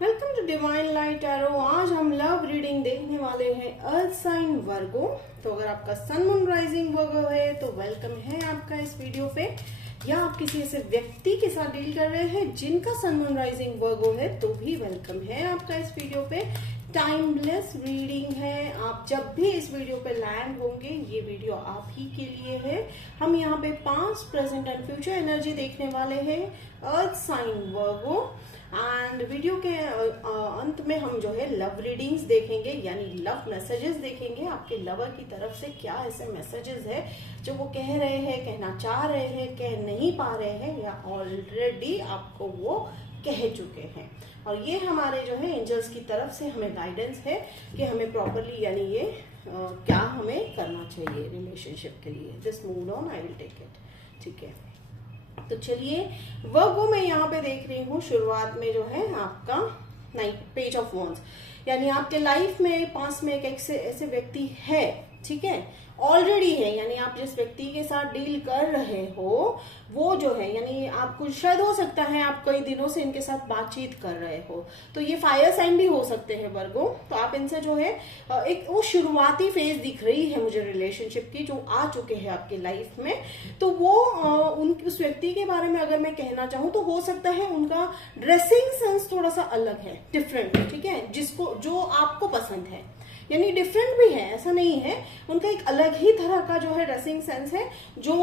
Welcome to divine light tarot. आज हम love reading देखने वाले हैं अर्थ साइन वर्गो। तो अगर आपका सन मून राइजिंग वर्गो है तो वेलकम है आपका इस वीडियो पे, या आप किसी ऐसे व्यक्ति के साथ डील कर रहे हैं जिनका सन मून राइजिंग वर्गो है तो भी वेलकम है आपका इस वीडियो पे। टाइमलेस रीडिंग है, आप जब भी इस वीडियो पे लैंड होंगे ये वीडियो आप ही के लिए है। हम यहाँ पे past, present and future energy देखने वाले हैं earth sign Virgo. And video के अंत में हम जो है लव रीडिंग्स देखेंगे, यानी लव मैसेजेस देखेंगे। आपके लवर की तरफ से क्या ऐसे मैसेजेस है जो वो कह रहे हैं, कहना चाह रहे हैं, कह नहीं पा रहे हैं, या ऑलरेडी आपको वो कह चुके हैं। और ये हमारे जो है एंजल्स की तरफ से हमें गाइडेंस है कि हमें प्रॉपरली, यानी ये क्या हमें करना चाहिए रिलेशनशिप के लिए। Just move on, I will take it. ठीक है, तो चलिए वर्गो में यहाँ पे देख रही हूँ शुरुआत में जो है आपका नाइट पेज ऑफ वॉन्ड्स, यानी आपके लाइफ में पास में एक ऐसे व्यक्ति है, ठीक है, ऑलरेडी है, यानी आप जिस व्यक्ति के साथ डील कर रहे हो वो जो है, यानी आपको शायद हो सकता है आप कई दिनों से इनके साथ बातचीत कर रहे हो, तो ये फायर साइन भी हो सकते हैं वर्गो। तो आप इनसे जो है एक वो शुरुआती फेज दिख रही है मुझे रिलेशनशिप की, जो आ चुके हैं आपके लाइफ में। तो वो उस व्यक्ति के बारे में अगर मैं कहना चाहूँ तो हो सकता है उनका ड्रेसिंग सेंस थोड़ा सा अलग है, डिफरेंट, ठीक है, जो आपको पसंद है, यानी डिफरेंट भी है, ऐसा नहीं है। उनका एक अलग ही तरह का जो है ड्रेसिंग सेंस है जो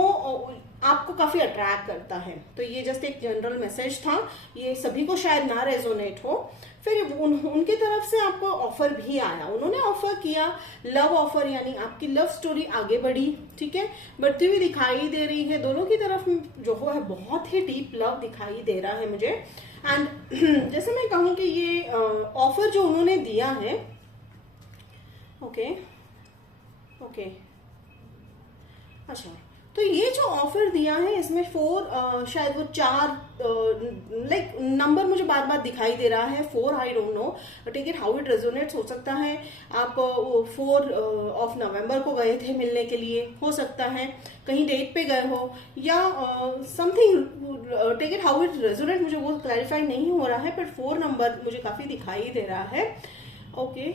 आपको काफी अट्रैक्ट करता है। तो ये जस्ट एक जनरल मैसेज था, ये सभी को शायद ना रेजोनेट हो। फिर उनकी तरफ से आपको ऑफर भी आया, उन्होंने ऑफर किया लव ऑफर, यानी आपकी लव स्टोरी आगे बढ़ी, ठीक है, बढ़ती हुई दिखाई दे रही है। दोनों की तरफ जो है बहुत ही डीप लव दिखाई दे रहा है मुझे। एंड जैसे मैं कहूँ कि ये ऑफर जो उन्होंने दिया है, ओके, अच्छा, तो ये जो ऑफर दिया है इसमें 4 शायद वो 4 लाइक नंबर मुझे बार बार दिखाई दे रहा है, 4, I don't know, take it how it resonates. हो सकता है आप 4 ऑफ नवंबर को गए थे मिलने के लिए, हो सकता है कहीं डेट पे गए हो, या something, take it how it resonate, मुझे वो क्लैरिफाई नहीं हो रहा है, पर 4 नंबर मुझे काफी दिखाई दे रहा है। ओके,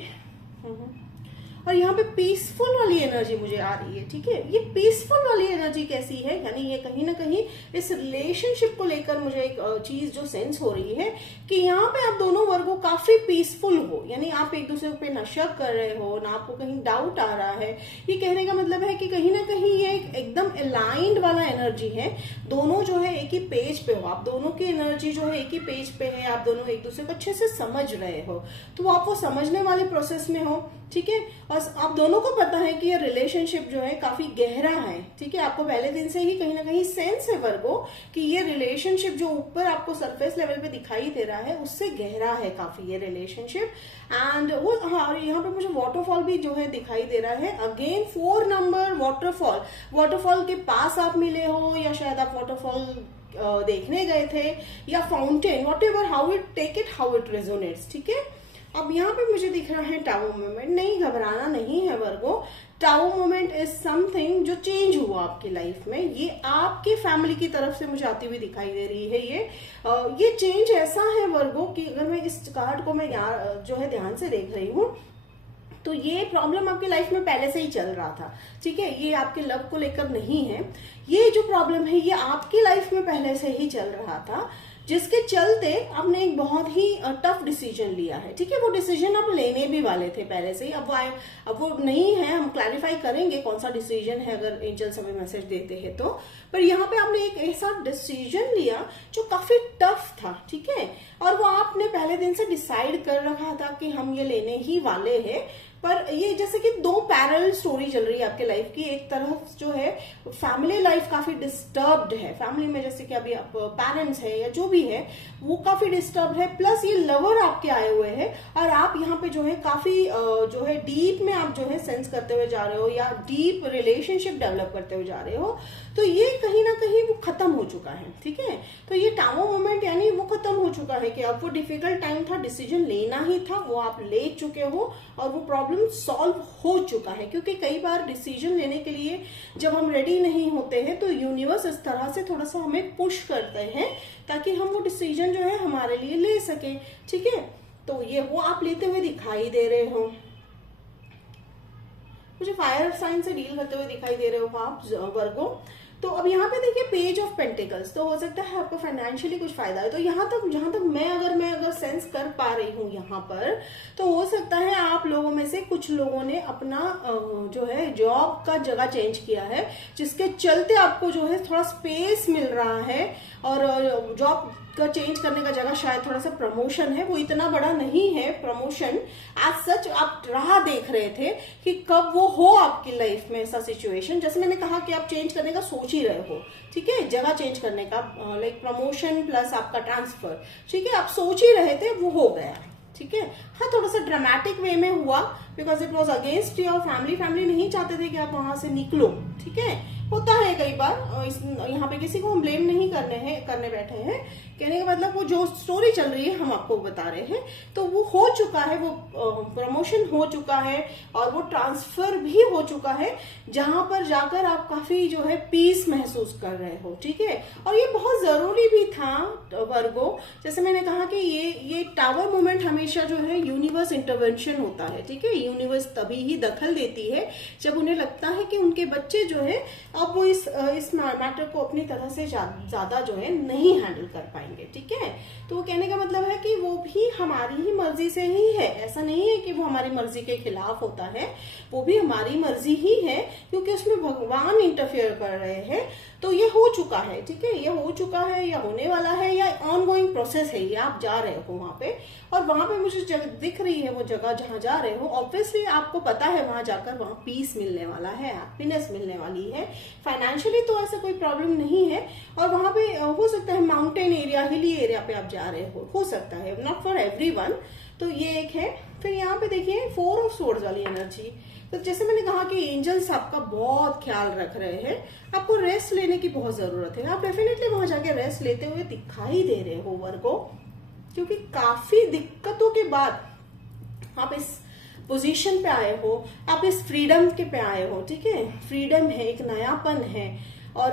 और यहाँ पे पीसफुल वाली एनर्जी मुझे आ रही है, ठीक है। ये पीसफुल वाली एनर्जी कैसी है, यानी ये कहीं ना कहीं इस रिलेशनशिप को लेकर मुझे एक चीज जो सेंस हो रही है कि यहाँ पे आप दोनों वर्गों काफी पीसफुल हो, यानी आप एक दूसरे पे ना शक कर रहे हो, ना आपको कहीं डाउट आ रहा है। ये कहने का मतलब है कि कहीं ना कहीं ये एकदम अलाइंड वाला एनर्जी है, दोनों जो है एक ही पेज पे हो, आप दोनों की एनर्जी जो है एक ही पेज पे है, आप दोनों एक दूसरे को अच्छे से समझ रहे हो, तो आप वो समझने वाले प्रोसेस में हो, ठीक है। और आप दोनों को पता है कि ये रिलेशनशिप जो है काफी गहरा है, ठीक है, आपको पहले दिन से ही कहीं ना कहीं सेंस है वर्गो कि ये रिलेशनशिप जो ऊपर आपको सरफेस लेवल पे दिखाई दे रहा है उससे गहरा है काफी ये रिलेशनशिप। एंड वो हाँ, यहाँ पे मुझे वाटरफॉल भी जो है दिखाई दे रहा है, अगेन 4 नंबर वाटरफॉल के पास आप मिले हो, या शायद आप वाटरफॉल देखने गए थे, या fountain, whatever, how it, take it how it resonates, ठीक है। अब यहाँ पे मुझे दिख रहा है टाओ मोमेंट, नहीं घबराना नहीं है वर्गो, टाओ मोमेंट इज समथिंग जो चेंज हुआ आपकी लाइफ में, ये आपकी फैमिली की तरफ से मुझे आती हुई दिखाई दे रही है। ये चेंज ऐसा है वर्गो कि अगर मैं इस कार्ड को मैं जो है ध्यान से देख रही हूँ तो ये प्रॉब्लम आपकी लाइफ में पहले से ही चल रहा था, ठीक है, ये आपके लव को लेकर नहीं है। ये जो प्रॉब्लम है ये आपकी लाइफ में पहले से ही चल रहा था, जिसके चलते आपने एक बहुत ही टफ डिसीजन लिया है, ठीक है। वो डिसीजन आप लेने भी वाले थे पहले से ही, अब वो नहीं है, हम क्लैरिफाई करेंगे कौन सा डिसीजन है अगर एंजल्स हमें मैसेज देते हैं तो। पर यहाँ पे आपने एक ऐसा डिसीजन लिया जो काफी टफ था, ठीक है, और वो आपने पहले दिन से डिसाइड कर रखा था कि हम ये लेने ही वाले हैं। पर ये जैसे कि 2 पैरेलल स्टोरी चल रही है आपके लाइफ की, एक तरफ जो है फैमिली लाइफ काफी डिस्टर्ब्ड है, फैमिली में जैसे कि अभी आप पेरेंट्स है या जो भी है वो काफी डिस्टर्ब है, प्लस ये लवर आपके आए हुए हैं, और आप यहाँ पे जो है काफी जो है डीप में आप जो है सेंस करते हुए जा रहे हो, या डीप रिलेशनशिप डेवलप करते हुए जा रहे हो, तो ये कहीं ना कहीं वो खत्म हो चुका है, ठीक है। तो ये टाओ मोमेंट यानी वो खत्म हो चुका है कि अब वो डिफिकल्ट टाइम था, डिसीजन लेना ही था, वो आप ले चुके हो, और वो प्रॉब्लम सॉल्व हो चुका है। क्योंकि कई बार डिसीजन लेने के लिए जब हम रेडी नहीं होते हैं तो यूनिवर्स इस तरह से थोड़ा सा हमें पुश करते हैं ताकि हम वो डिसीजन जो है हमारे लिए ले सके, ठीक है। तो ये वो आप लेते हुए दिखाई दे रहे हो। मुझे फायर साइन से डील करते हुए दिखाई दे रहे हो आप वर्गो। तो अब यहाँ पे देखिए पेज ऑफ पेंटिकल्स, तो हो सकता है आपको फाइनेंशियली कुछ फायदा है। तो यहाँ तक जहां तक मैं अगर सेंस कर पा रही हूँ यहाँ पर, तो हो सकता है आप लोगों में से कुछ लोगों ने अपना जो है जॉब का जगह चेंज किया है, जिसके चलते आपको जो है थोड़ा स्पेस मिल रहा है। और जॉब का चेंज करने का जगह शायद थोड़ा सा प्रमोशन है, वो इतना बड़ा नहीं है प्रमोशन एज सच। आप राह देख रहे थे कि कब वो हो आपकी लाइफ में ऐसा सिचुएशन। जैसे मैंने कहा कि आप चेंज करने का सोच ही रहे हो, ठीक है, जगह चेंज करने का, लाइक प्रमोशन प्लस आपका ट्रांसफर, ठीक है, आप सोच ही रहे थे, वो हो गया, ठीक है। हाँ, थोड़ा सा ड्रामेटिक वे में हुआ because it was against your family. Family नहीं चाहते थे कि आप वहां से निकलो, ठीक है, होता है कई बार। यहाँ पे किसी को हम ब्लेम नहीं करने बैठे हैं। कहने का मतलब वो जो स्टोरी चल रही है हम आपको बता रहे हैं, तो वो हो चुका है, वो प्रमोशन हो चुका है और वो ट्रांसफर भी हो चुका है, जहां पर जाकर आप काफी जो है पीस महसूस कर रहे हो, ठीक है। और ये बहुत जरूरी भी था वर्गो। जैसे मैंने कहा कि ये टावर मोमेंट हमेशा जो है यूनिवर्स इंटरवेंशन होता है, ठीक है। यूनिवर्स तभी ही दखल देती है जब उन्हें लगता है कि उनके बच्चे जो है अब वो इस मैटर को अपनी तरह से ज्यादा जो है नहीं हैंडल कर पाएंगे, ठीक है। तो वो कहने का मतलब है कि वो भी हमारी ही मर्जी से ही है, ऐसा नहीं है कि वो हमारी मर्जी के खिलाफ होता है, वो भी हमारी मर्जी ही है, क्योंकि उसमें भगवान इंटरफेयर कर रहे हैं। तो ये हो चुका है, ठीक है, ये हो चुका है या होने वाला है या ऑनगोइंग प्रोसेस है, ये आप जा रहे हो वहां पे। और वहां पे मुझे दिख रही है वो जगह जहां जा रहे हो, ऑब्वियसली आपको पता है वहां जाकर वहां पीस मिलने वाला है, हैप्पीनेस मिलने वाली है। फाइनेंशियली तो ऐसा कोई प्रॉब्लम नहीं है। और वहां पे हो सकता है माउंटेन एरिया, हिली एरिया पे आप जा रहे हो सकता है, नॉट फॉर एवरीवन। तो ये एक है। फिर यहाँ पे देखिए 4 ऑफ सोर्ड्स वाली एनर्जी। तो जैसे मैंने कहा कि एंजल्स आपका बहुत ख्याल रख रहे हैं, आपको रेस्ट लेने की बहुत जरूरत है। आप डेफिनेटली वहां जाके रेस्ट लेते हुए दिखाई दे रहे हो वर्गो, क्योंकि काफी दिक्कतों के बाद आप इस पोजीशन पे आए हो, आप इस फ्रीडम के पे आए हो, ठीक है। फ्रीडम है, एक नयापन है। और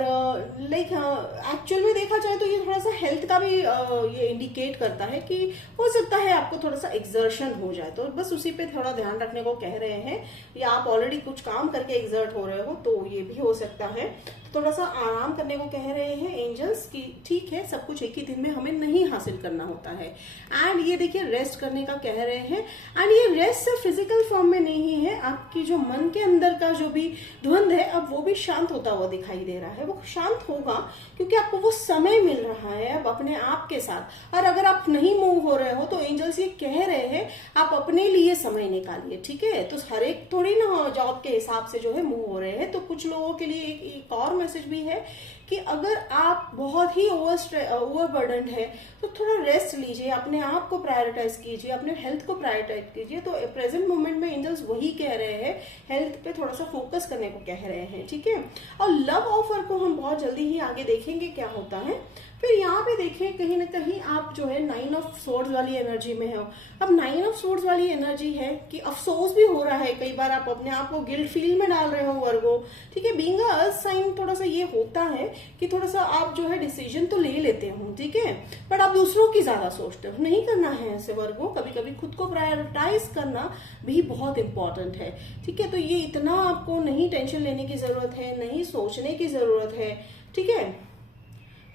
लाइक एक्चुअल में देखा जाए तो ये थोड़ा सा हेल्थ का भी ये इंडिकेट करता है कि हो सकता है आपको थोड़ा सा एक्सर्शन हो जाए, तो बस उसी पे थोड़ा ध्यान रखने को कह रहे हैं। या आप ऑलरेडी कुछ काम करके एक्सर्ट हो रहे हो तो ये भी हो सकता है। तो थोड़ा सा आराम करने को कह रहे हैं एंजल्स की, ठीक है, सब कुछ एक ही दिन में हमें नहीं हासिल करना होता है। एंड ये देखिए रेस्ट करने का कह रहे हैं। एंड ये रेस्ट सिर्फ फिजिकल फॉर्म में नहीं है, आपकी जो मन के अंदर का जो भी द्वंद है अब वो भी शांत होता हुआ दिखाई दे रहा है। वो शांत होगा क्योंकि आपको वो समय मिल रहा है अब अपने आप के साथ। और अगर आप नहीं मूव हो रहे हो तो एंजल्स ये कह रहे हैं आप अपने लिए समय निकालिए, ठीक है। तो हर एक थोड़ी ना जॉब के हिसाब से जो है मूव हो रहे हैं। तो कुछ लोगों के लिए एक और मैसेज भी है कि अगर आप बहुत ही ओवरबर्डन्ड है तो थोड़ा रेस्ट लीजिए, अपने आप को प्रायोरिटाइज कीजिए, अपने हेल्थ को प्रायोरिटाइज कीजिए। तो प्रेजेंट मोमेंट में एंजल्स वही कह रहे हैं, हेल्थ पे थोड़ा सा फोकस करने को कह रहे हैं, ठीक है। और लव ऑफर को हम बहुत जल्दी ही आगे देखेंगे क्या होता है। फिर यहाँ पे देखें कहीं ना कहीं आप जो है 9 ऑफ सोर्ड्स वाली एनर्जी में हो। अब 9 ऑफ सोर्ड्स वाली एनर्जी है कि अफसोस भी हो रहा है, कई बार आप अपने आप को गिल्ट फील में डाल रहे हो वर्गो, ठीक है। बीइंग अ अर्थ साइन थोड़ा सा ये होता है कि थोड़ा सा आप जो है डिसीजन तो ले लेते हो, ठीक है, बट आप दूसरों की ज्यादा सोचते हो। नहीं करना है ऐसे वर्गो, कभी कभी खुद को प्रायोरिटाइज करना भी बहुत इंपॉर्टेंट है, ठीक है। तो ये इतना आपको नहीं टेंशन लेने की जरूरत है, नहीं सोचने की जरूरत है, ठीक है।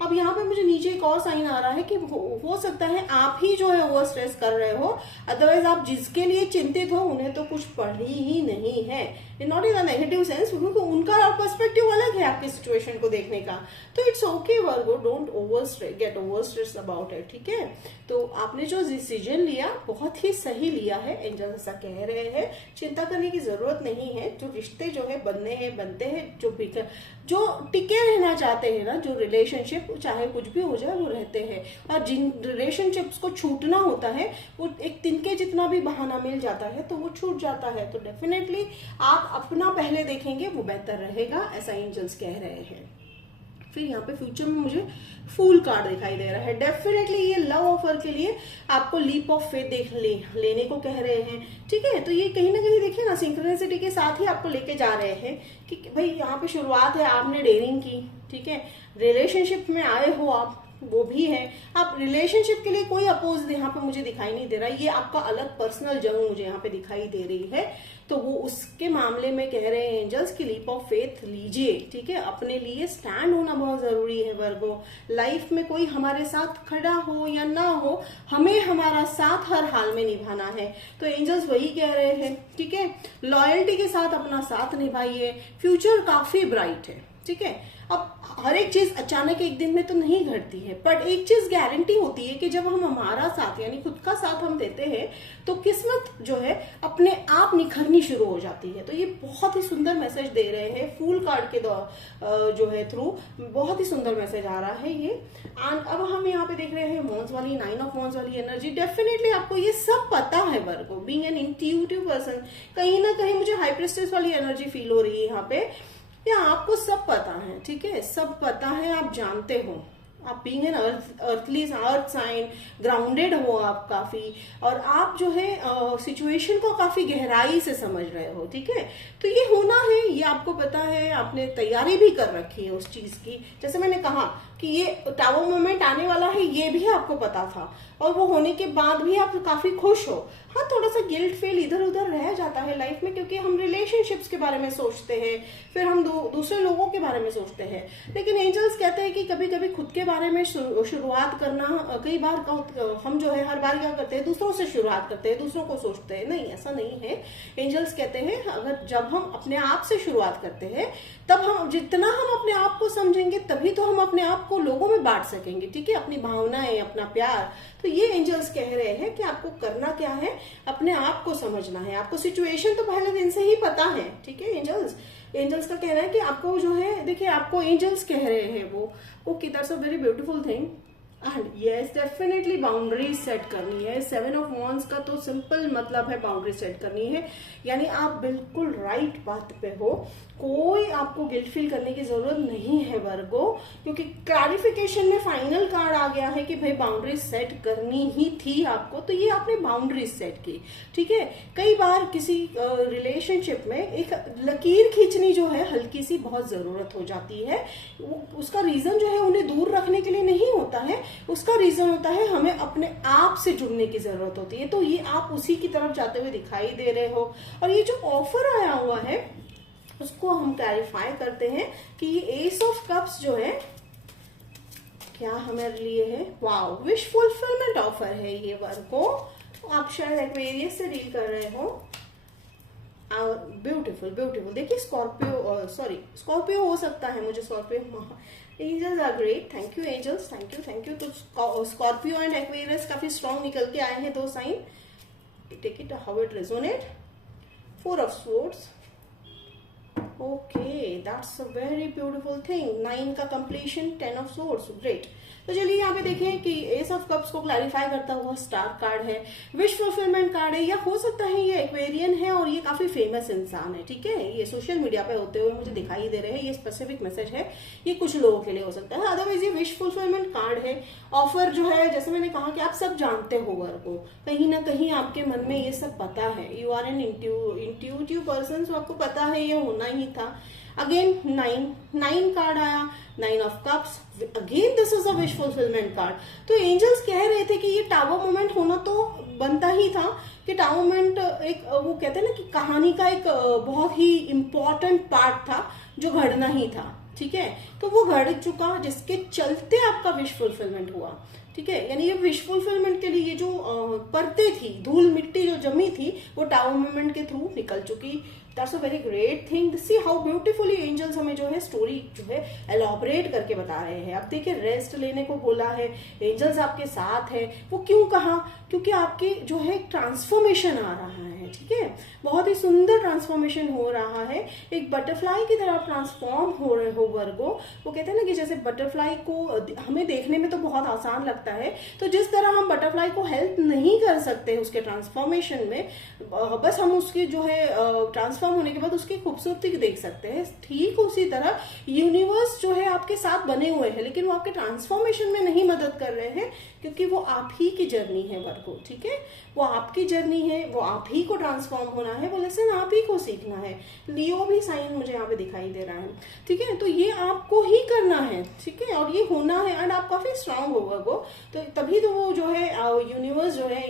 अब यहाँ पे मुझे नीचे एक और साइन आ रहा है कि हो सकता है आप ही जो है ओवर स्ट्रेस कर रहे हो, अदरवाइज आप जिसके लिए चिंतित हो उन्हें तो कुछ पड़ी ही नहीं है, not in a negative sense, क्योंकि उनका पर्सपेक्टिव अलग है आपकी सिचुएशन को देखने का। तो it's okay Virgo, don't get over stress about it, ठीक है। तो आपने जो डिसीजन लिया बहुत ही सही लिया है, एंजल ऐसा कह रहे हैं। चिंता करने की जरूरत नहीं है, जो रिश्ते जो है बनते हैं, जो टिके रहना चाहते हैं ना, जो रिलेशनशिप चाहे कुछ भी हो जाए वो रहते हैं। और जिन रिलेशनशिप्स को छूटना होता है वो एक तिनके जितना भी बहाना मिल जाता है तो वो छूट जाता है। तो डेफिनेटली आप अपना पहले देखेंगे वो बेहतर रहेगा, ऐसा एंजल्स कह रहे हैं। फिर यहाँ पे फ्यूचर में मुझे फूल कार्ड दिखाई दे रहा है। डेफिनेटली ये लव ऑफर के लिए आपको लीप ऑफ फेथ लेने को कह रहे हैं, ठीक है। तो ये कहीं ना कहीं देखिए ना सिंक्रोनिसिटी के साथ ही आपको लेके जा रहे हैं कि भाई यहाँ पे शुरुआत है, आपने डेयरिंग की, ठीक है, रिलेशनशिप में आए हो आप, वो भी है। आप रिलेशनशिप के लिए कोई अपोज यहाँ पे मुझे दिखाई नहीं दे रहा, ये आपका अलग पर्सनल जंग मुझे यहाँ पे दिखाई दे रही है। तो वो उसके मामले में कह रहे हैं एंजल्स की लीप ऑफ फेथ लीजिए, ठीक है। अपने लिए स्टैंड होना बहुत जरूरी है वर्गो। लाइफ में कोई हमारे साथ खड़ा हो या ना हो, हमें हमारा साथ हर हाल में निभाना है। तो एंजल्स वही कह रहे हैं, ठीक है। लॉयल्टी के साथ अपना साथ निभाइए, फ्यूचर काफी ब्राइट है, ठीक है। अब हर एक चीज अचानक एक दिन में तो नहीं घटती है, बट एक चीज गारंटी होती है कि जब हम हमारा साथ यानी खुद का साथ हम देते हैं तो किस्मत जो है अपने आप निखरनी शुरू हो जाती है। तो ये बहुत ही सुंदर मैसेज दे रहे हैं फूल कार्ड के जो है थ्रू, बहुत ही सुंदर मैसेज आ रहा है ये। एंड अब हम यहाँ पे देख रहे हैं वॉन्ड्स वाली, 9 ऑफ वॉन्ड्स वाली एनर्जी। डेफिनेटली आपको ये सब पता है वर्गो, बीइंग एन इंट्यूटिव पर्सन। कहीं ना कहीं मुझे हाई प्रिस्टेस वाली एनर्जी फील हो रही है यहाँ पे, या आपको सब पता है, ठीक है, सब पता है, आप जानते हो। आप being an earth sign, grounded हो आप काफी, और आप जो है सिचुएशन को काफी गहराई से समझ रहे हो, ठीक है। तो ये होना है, ये आपको पता है, आपने तैयारी भी कर रखी है उस चीज की। जैसे मैंने कहा कि ये टावर मोमेंट आने वाला है, ये भी आपको पता था, और वो होने के बाद भी आप काफी खुश हो। हाँ, थोड़ा सा गिल्ट फील इधर उधर रह जाता है लाइफ में, क्योंकि हम रिलेशनशिप्स के बारे में सोचते हैं, फिर हम दूसरे लोगों के बारे में सोचते हैं। लेकिन एंजल्स कहते हैं कि कभी कभी खुद के बारे में शुरुआत करना, कई बार हम जो है हर बार क्या करते हैं, दूसरों से शुरुआत करते हैं, दूसरों को सोचते हैं। नहीं, ऐसा नहीं है। एंजल्स कहते हैं अगर जब हम अपने आप से शुरुआत करते हैं, तब हम जितना हम अपने आप को समझेंगे तभी तो हम अपने आप को लोगों में बांट सकेंगे, ठीक है, अपनी भावनाएं, अपना प्यार। तो ये एंजल्स कह रहे हैं कि आपको करना क्या है, अपने आप को समझना है। आपको सिचुएशन तो पहले दिन से ही पता है, ठीक है। एंजल्स का कहना है कि आपको जो है, देखिए आपको एंजल्स कह रहे हैं वो okay, that's a very beautiful thing. And yes, definitely boundaries set करनी है। 7 ऑफ वॉन्ड्स का तो सिंपल मतलब है बाउंड्री सेट करनी है, यानी आप बिल्कुल राइट बात पे हो। कोई आपको गिल्ट फील करने की जरूरत नहीं है वर्गो, क्योंकि क्लैरिफिकेशन में फाइनल कार्ड आ गया है कि भाई बाउंड्रीज सेट करनी ही थी आपको, तो ये आपने बाउंड्रीज सेट की, ठीक है। कई बार किसी रिलेशनशिप में एक लकीर खींचनी जो है हल्की सी बहुत जरूरत हो जाती है। उसका रीजन जो है उन्हें दूर रखने के लिए नहीं होता है, उसका रीजन होता है हमें अपने आप से जुड़ने की जरूरत होती है। तो ये आप उसी की तरफ जाते हुए दिखाई दे रहे हो। और ये जो ऑफर आया हुआ है उसको हम क्लैरिफाई करते हैं कि ये एस ऑफ कप्स जो है क्या हमारे लिए है। वाओ, विश फुलफिलमेंट ऑफर है ये वर्गो। आप शायद एक्वेरियस से डील कर रहे हो। Beautiful beautiful. देखिए स्कॉर्पियो हो सकता है, मुझे Scorpio. Angels are great, thank you angels, thank you. तो स्कॉर्पियो एंड एक्वेरियस काफी स्ट्रॉन्ग निकल के आए हैं, 2 sign. Take it how it resonate. 4 of swords, okay, that's a very beautiful thing. 9 का कंप्लीशन, 10 ऑफ स्वॉर्ड्स, ग्रेट। तो चलिए यहाँ पे देखें कि एस ऑफ कप्स को क्लैरिफाई करता हुआ स्टार कार्ड है, विश फुलफिलमेंट कार्ड है, या हो सकता है ये एक्वेरियन है और ये काफी फेमस इंसान है, ठीक है। ये सोशल मीडिया पे होते हुए मुझे दिखाई दे रहे हैं। ये स्पेसिफिक मैसेज है, ये कुछ लोगों के लिए हो सकता है, अदरवाइज ये विश फुलफिलमेंट कार्ड है। ऑफर जो है, जैसे मैंने कहा कि आप सब जानते हो वर्ग को, कहीं ना कहीं आपके मन में ये सब पता है। You are an intuitive person, तो आपको पता है ये होना ही था। अगेन 9 कार्ड आया, 9 of cups, again this is a wish fulfilment card. तो एंजल्स कह रहे थे कि ये टावर मोमेंट होना तो बनता ही था, कि टावर मोमेंट एक वो कहते हैं ना कि कहानी का एक बहुत ही इंपॉर्टेंट पार्ट था जो घड़ना ही था, ठीक है। तो वो घड़ चुका, जिसके चलते आपका विश फुलफिलमेंट हुआ, ठीक है। यानी ये विश फुलफिलमेंट के लिए ये जो परतें थी, धूल मिट्टी जो जमी थी, वो टावर मोमेंट के थ्रू निकल चुकी। That's a very great thing. See how beautifully angels हमें जो है स्टोरी जो है एलॉबरेट करके बता रहे हैं। अब देखिए, रेस्ट लेने को बोला है, एंजल्स आपके साथ है। वो क्यों कहा? क्योंकि आपके जो है ट्रांसफॉर्मेशन आ रहा है, ठीक है। बहुत ही सुंदर ट्रांसफॉर्मेशन हो रहा है, एक बटरफ्लाई की तरह ट्रांसफॉर्म हो रहे हो वर्गो। वो कहते हैं ना कि जैसे बटरफ्लाई को हमें देखने में तो बहुत आसान लगता लगता है। तो जिस तरह हम बटरफ्लाई को हेल्प नहीं कर सकते उसके ट्रांसफॉर्मेशन में, बस हम उसकी जो है ट्रांसफॉर्म होने के बाद उसकी खूबसूरती देख सकते हैं, ठीक उसी तरह यूनिवर्स जो है आपके साथ बने हुए हैं, लेकिन वो आपके ट्रांसफॉर्मेशन में नहीं मदद कर रहे हैं, क्योंकि वो आप ही की जर्नी है वर्गो, ठीक है, वो आपकी जर्नी है, वो आप ही को ट्रांसफॉर्म होना है, वो लेसन आप ही को सीखना है। लियो भी साइन मुझे यहाँ पे दिखाई दे रहा है, ठीक है, तो ये आपको ही करना है, ठीक है, और ये होना है, एंड आप काफी स्ट्रांग होगा वो, तो तभी तो वो जो है यूनिवर्स जो है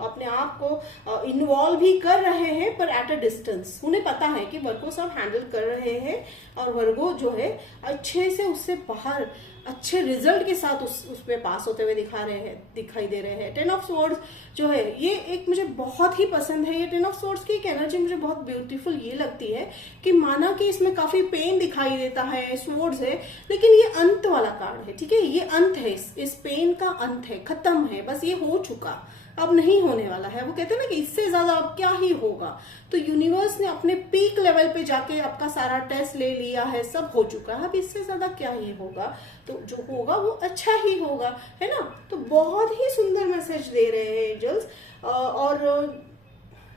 अपने आप को इन्वॉल्व भी कर रहे हैं, पर एट अ डिस्टेंस। उन्हें पता है कि वर्गो सब हैंडल कर रहे हैं, और वर्गो जो है अच्छे से उससे बाहर अच्छे रिजल्ट के साथ उस पे पास होते हुए दिखाई दे रहे हैं। 10 ऑफ स्वॉर्ड्स जो है ये एक मुझे बहुत ही पसंद है। ये 10 ऑफ स्वॉर्ड्स की एक एनर्जी मुझे बहुत ब्यूटीफुल ये लगती है कि माना कि इसमें काफी पेन दिखाई देता है, स्वॉर्ड्स है, लेकिन ये अंत वाला कार्ड है, ठीक है, ये अंत है, इस पेन का अंत है, खत्म है, बस ये हो चुका, अब नहीं होने वाला है। वो कहते हैं ना कि इससे ज्यादा अब क्या ही होगा। तो यूनिवर्स ने अपने पीक लेवल पे जाके आपका सारा टेस्ट ले लिया है, सब हो चुका है, अब इससे ज्यादा क्या ही होगा, तो जो होगा वो अच्छा ही होगा, है ना। तो बहुत ही सुंदर मैसेज दे रहे हैं एंजल्स। और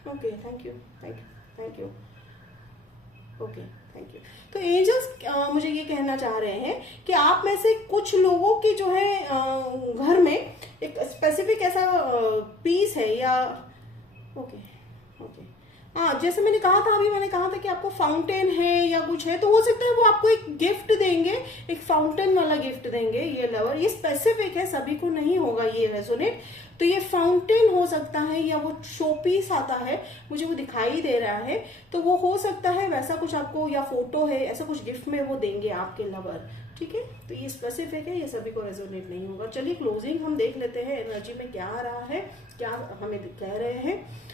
okay, thank you, thank you, okay, thank you. तो एंजल्स मुझे ये कहना चाह रहे हैं कि आप में से कुछ लोगों की जो है घर में एक स्पेसिफिक ऐसा पीस है, या ओके, हाँ, जैसे मैंने कहा था, अभी मैंने कहा था कि आपको फाउंटेन है या कुछ है, तो हो सकता है वो आपको एक गिफ्ट देंगे, एक फाउंटेन वाला गिफ्ट देंगे ये लवर। ये स्पेसिफिक है, सभी को नहीं होगा ये रेजोनेट। तो ये फाउंटेन हो सकता है, या वो शो पीस आता है, मुझे वो दिखाई दे रहा है, तो वो हो सकता है वैसा कुछ आपको, या फोटो है, ऐसा कुछ गिफ्ट में वो देंगे आपके लवर, ठीक है। तो ये स्पेसिफिक है, ये सभी को रेजोनेट नहीं होगा। चलिए क्लोजिंग हम देख लेते हैं, एनर्जी में क्या आ रहा है, क्या हमें कह रहे हैं।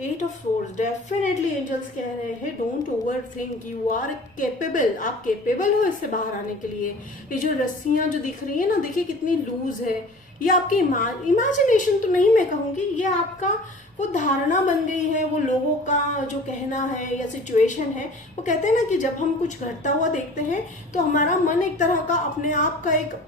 8 ऑफ स्वॉर्ड्स, डेफिनेटली एंजल्स कह रहे हैं don't overthink, you are capable, आप केपेबल हो इससे बाहर आने के लिए। ये जो रस्सियां जो दिख रही है ना, देखिए कितनी लूज है, ये आपकी इमेजिनेशन तो नहीं मैं कहूंगी, ये आपका वो धारणा बन गई है, वो लोगों का जो कहना है या सिचुएशन है। वो कहते हैं ना कि जब हम कुछ घटता हुआ देखते हैं तो हमारा मन एक तरह का अपने आप का एक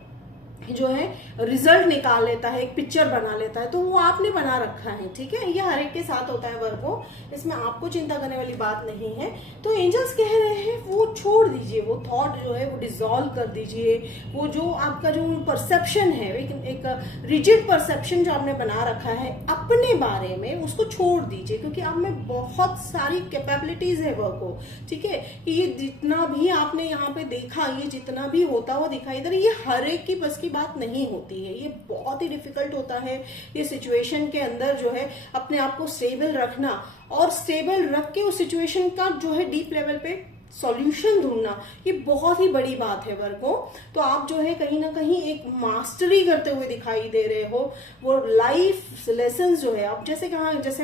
जो है रिजल्ट निकाल लेता है, एक पिक्चर बना लेता है, तो वो आपने बना रखा है, ठीक है। ये हर एक के साथ होता है वर्गो, इसमें आपको चिंता करने वाली बात नहीं है। तो एंजल्स कह रहे हैं वो छोड़ दीजिए, वो थॉट जो है वो डिसॉल्व कर दीजिए, वो जो आपका जो परसेप्शन है, एक रिजिड परसेप्शन जो आपने बना रखा है अपने बारे में, उसको छोड़ दीजिए, क्योंकि आप में बहुत सारी कैपेबिलिटीज है वर्गो, ठीक है। कि ये जितना भी आपने यहाँ पे देखा, ये जितना भी होता हुआ दिखाई दे रहा है, ये हर एक की बस की बात नहीं होती है, ये बहुत ही डिफिकल्ट होता है ये सिचुएशन के अंदर जो है अपने आप को स्टेबल रखना, और स्टेबल रख के उस सिचुएशन का जो है डीप लेवल पे सॉल्यूशन ढूंढना, ये बहुत ही बड़ी बात है वर्गो। तो आप जो है कहीं ना कहीं एक मास्टरी करते हुए दिखाई दे रहे हो, वो लाइफ लेसन जो है, आप जैसे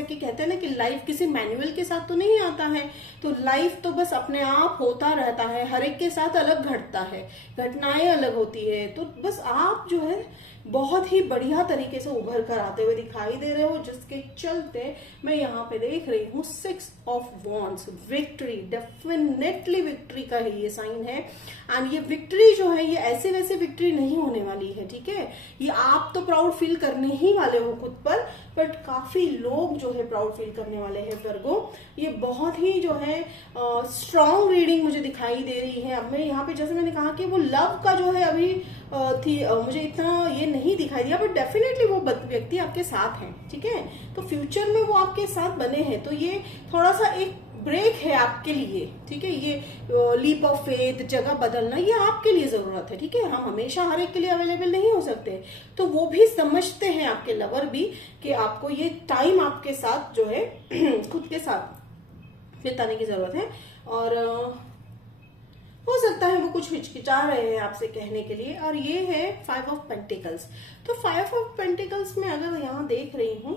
कि कहते हैं ना कि लाइफ किसी मैनुअल के साथ तो नहीं आता है, तो लाइफ तो बस अपने आप होता रहता है, हर एक के साथ अलग घटता है, घटनाएं अलग होती है, तो बस आप जो है बहुत ही बढ़िया तरीके से उभर कर आते हुए दिखाई दे रहे हो, जिसके चलते मैं यहाँ पे देख रही हूँ 6 of wands, victory, definitely victory का ही ये साइन है। एंड ये विक्ट्री जो है ये ऐसे वैसे विक्ट्री नहीं होने वाली है, ठीक है। ये आप तो प्राउड फील करने ही वाले हो खुद पर, बट काफी लोग जो है प्राउड फील करने वाले हैं वर्गो। ये बहुत ही जो है स्ट्रॉन्ग रीडिंग मुझे दिखाई दे रही है। अब मैं यहाँ पे जैसे मैंने कहा कि वो लव का जो है अभी मुझे इतना ये नहीं दिखाई दिया, बट डेफिनेटली वो व्यक्ति आपके साथ है, ठीक है। तो फ्यूचर में वो आपके साथ बने हैं, तो ये थोड़ा सा एक ब्रेक है आपके लिए, ठीक है। ये लीप ऑफ फेथ, जगह बदलना, ये आपके लिए जरूरत है, ठीक है। हम हमेशा हर एक के लिए अवेलेबल नहीं हो सकते, तो वो भी समझते हैं आपके लवर भी कि आपको ये टाइम आपके साथ जो है खुद के साथ बिताने की जरूरत है। और हो सकता है वो कुछ हिचकिचा रहे हैं आपसे कहने के लिए। और ये है 5 ऑफ पेंटिकल्स। तो 5 ऑफ पेंटिकल्स में अगर यहां देख रही हूं,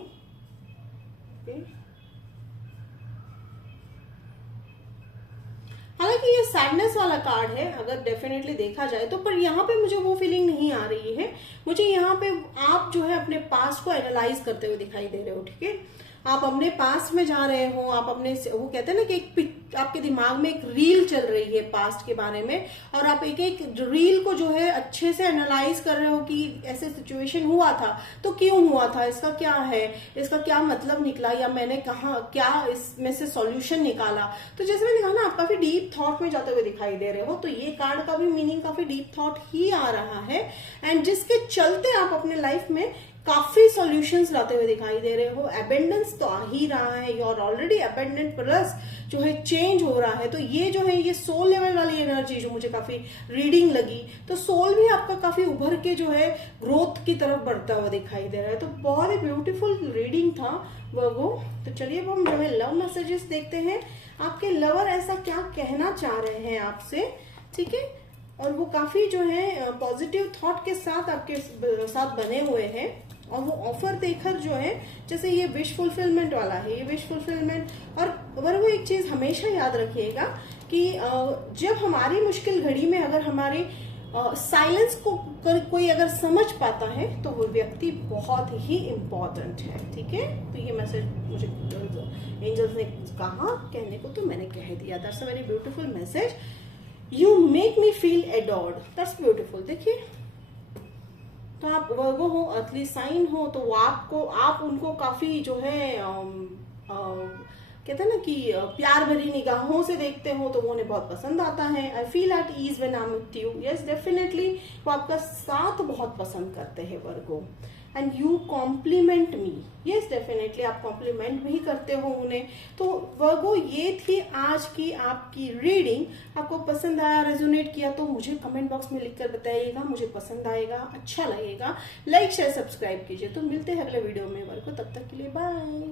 हालांकि ये सैडनेस वाला कार्ड है अगर डेफिनेटली देखा जाए तो, पर यहाँ पे मुझे वो फीलिंग नहीं आ रही है। मुझे यहाँ पे आप जो है अपने पास्ट को एनालाइज करते हुए दिखाई दे रहे हो, ठीक है। आप अपने पास्ट में जा रहे हो, आप अपने, वो कहते हैं ना कि आपके दिमाग में एक रील चल रही है पास्ट के बारे में, और आप एक एक रील को जो है अच्छे से एनालाइज कर रहे हो कि ऐसे सिचुएशन हुआ था तो क्यों हुआ था, इसका क्या है, इसका क्या मतलब निकला, या मैंने कहा क्या इसमें से सॉल्यूशन निकाला। तो जैसे मैंने कहा ना, आप काफी डीप थॉट में जाते हुए दिखाई दे रहे हो, तो ये कार्ड का भी मीनिंग काफी डीप थॉट ही आ रहा है, एंड जिसके चलते आप अपने लाइफ में काफी सॉल्यूशंस लाते हुए दिखाई दे रहे हो। एबेंडेंस तो आ ही रहा है, you are already abundant, plus जो है चेंज हो रहा है। तो ये जो है, ये सोल लेवल वाली एनर्जी जो मुझे काफी रीडिंग लगी, तो सोल भी आपका काफी उभर के जो है ग्रोथ की तरफ बढ़ता हुआ दिखाई दे रहा है। तो बहुत ही ब्यूटीफुल रीडिंग था वर्गो। तो चलिए अब हम जो है लव मैसेजेस देखते हैं, आपके लवर ऐसा क्या कहना चाह रहे हैं आपसे, ठीक है। और वो काफी जो है पॉजिटिव थॉट के साथ आपके साथ बने हुए हैं, और वो ऑफर देकर जो है, जैसे ये विश फुलफिलमेंट वाला है, ये विश फुलफिलमेंट। और वो एक चीज हमेशा याद रखिएगा कि जब हमारी मुश्किल घड़ी में अगर हमारे साइलेंस को कोई अगर समझ पाता है तो वो व्यक्ति बहुत ही इम्पोर्टेंट है, ठीक है। तो ये मैसेज मुझे एंजल्स ने कहा कहने को, तो मैंने कह दिया। That's a very beautiful message. You make me feel adored, that's beautiful. देखिए, तो आप वर्गो हो, अर्थली साइन हो, तो वो आप उनको काफी जो है कहते हैं ना कि प्यार भरी निगाहों से देखते हो, तो वो उन्हें बहुत पसंद आता है। I feel at ease when I am with you, yes definitely वो आपका साथ बहुत पसंद करते हैं Virgo. And you compliment me, yes definitely आप कॉम्प्लीमेंट भी करते हो उन्हें। तो वर्गो, ये थी आज की आपकी रीडिंग। आपको पसंद आया, रेजोनेट किया, तो मुझे कमेंट बॉक्स में लिखकर बताइएगा, मुझे पसंद आएगा, अच्छा लगेगा। लाइक शेयर सब्सक्राइब कीजिए। तो मिलते हैं अगले वीडियो में वर्गो, तब तक के लिए बाय।